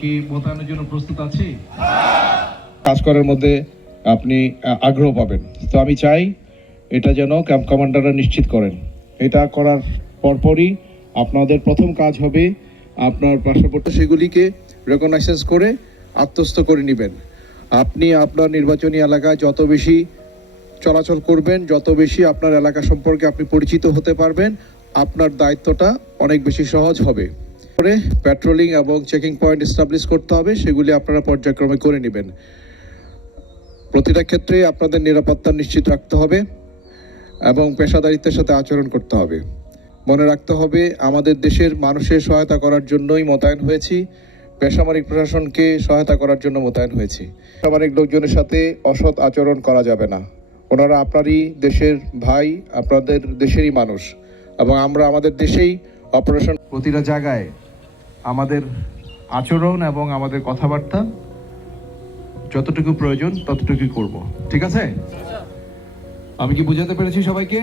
কি মোতায়েনের জন্য প্রস্তুত আছি? কাজ করার মধ্যে আপনি আগ্রহ পাবেন। তো আমি চাই এটা যেন ক্যাম্প কমান্ডাররা নিশ্চিত করেন। এটা করার পরপরই আপনাদের প্রথম কাজ হবে আপনার পার্শ্ববর্তী সেগুলিকে রেকগনাইজেন্স করে আত্মস্থ করে নেবেন। আপনি আপনার নির্বাচনী এলাকায় যত বেশি চলাচল করবেন, যত বেশি আপনার এলাকা সম্পর্কে আপনি পরিচিত হতে পারবেন, আপনার দায়িত্বটা অনেক বেশি সহজ হবে। পরে প্যাট্রোলিং এবং চেকিং পয়েন্ট এস্টাবলিশ করতে হবে, সেগুলি আপনারা পর্যায়ক্রমে করে নেবেন। প্রতিটা ক্ষেত্রে আপনাদের নিরাপত্তা নিশ্চিত রাখতে হবে এবং পেশাদারিত্বের সাথে আচরণ করতে হবে। মনে রাখতে হবে আমাদের দেশের মানুষের সহায়তা করার জন্যই মোতায়েন হয়েছি, বেসামরিক প্রশাসনকে সহায়তা করার জন্য মোতায়েন হয়েছি। বেসামরিক লোকজনের সাথে অসৎ আচরণ করা যাবে না। ওনারা আপনারই দেশের ভাই, আপনাদের দেশেরই মানুষ, এবং আমরা আমাদের দেশেই অপারেশন। প্রতিটা জায়গায় আমাদের আচরণ এবং আমাদের কথাবার্তা যতটুকু প্রয়োজন ততটুকুই করব, ঠিক আছে? আমি কি বুঝাতে পেরেছি সবাইকে?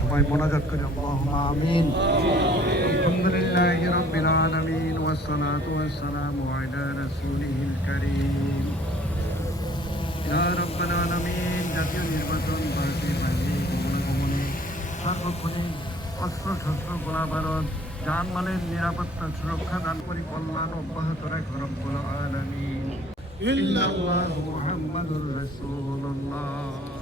সবাই মোনাজাত করি আল্লাহুম্মা আমিন। আলহামদুলিল্লাহি রাব্বিল আলামিন ওয়াসসালাতু ওয়াসসালামু আলা রাসূলিল কারীম। ইয়া রাব্বাল আলামিন, জাতীয় নির্বাচন ভারতীয় বাহিনী গমনে সার্বক্ষণিক অস্ত্র শস্ত্র গোলাবারুদ জানমালের নিরাপত্তা সুরক্ষা দান পরিকল্পনা অব্যাহত রাখুন রব্বুল আলামিন। ইল্লাল্লাহু মুহাম্মাদুর রাসূলুল্লাহ।